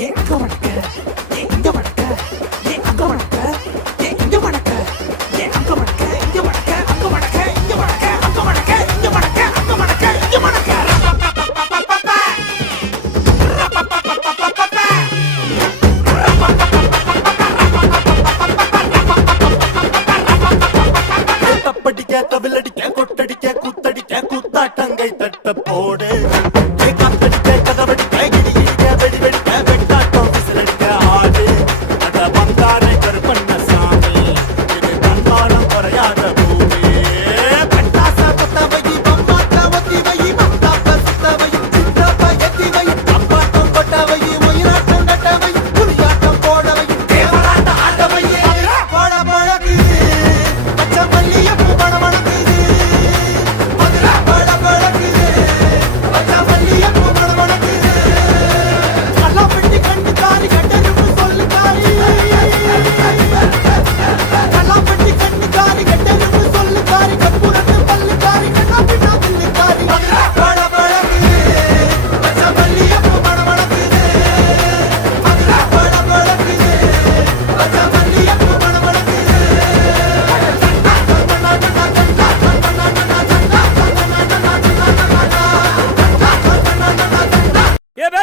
ஏ அங்க மணக்க ஏ இங்க மணக்க ஏ அங்க மணக்க ஏ இங்க மணக்க ஏ அங்க மணக்க இங்க மணக்க அங்க மணக்க இங்க மணக்க அங்க மணக்க இங்க மணக்க அங்க மணக்க இங்க மணக்க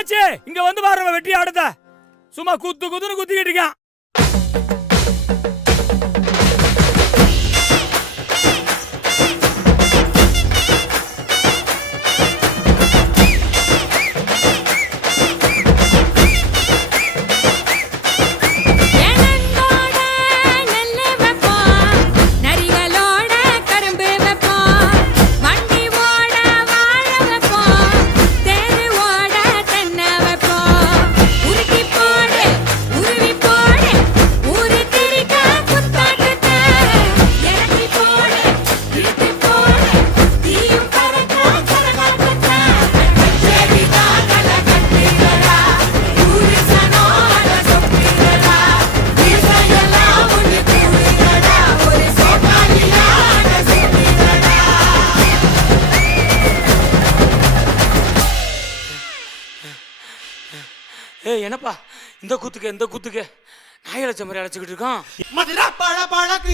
மச்சி இங்க வந்து பாரு வெட்டி ஆடுத. சும்மா குத்து குத்துன்னு குத்திக்கிட்டு இருக்கான். ஏ என்னப்பா? இந்த கூத்துக்கு இந்த கூத்துக்கு. நாய் அழைச்ச மாதிரி அழைச்சிக்கிட்டு இருக்கான். மதுரா பழ பழக்கு